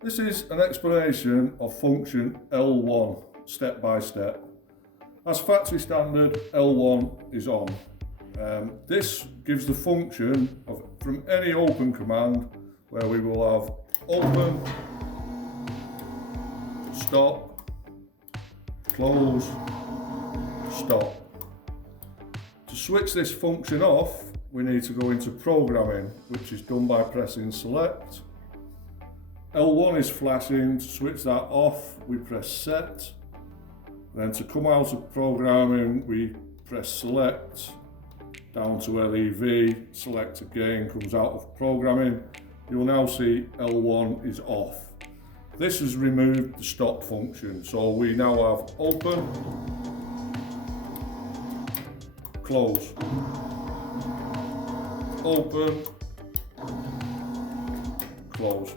This is an explanation of function L1 step by step. As factory standard, L1 is on. This gives the function from any open command where we will have open, stop, close, stop. To switch this function off, we need to go into programming, which is done by pressing select. L1 is flashing. To switch that off, we press set. Then to come out of programming, we press select down to LEV, select again, comes out of programming. You'll now see L1 is off. This has removed the stop function, so we now have open, close, open, close.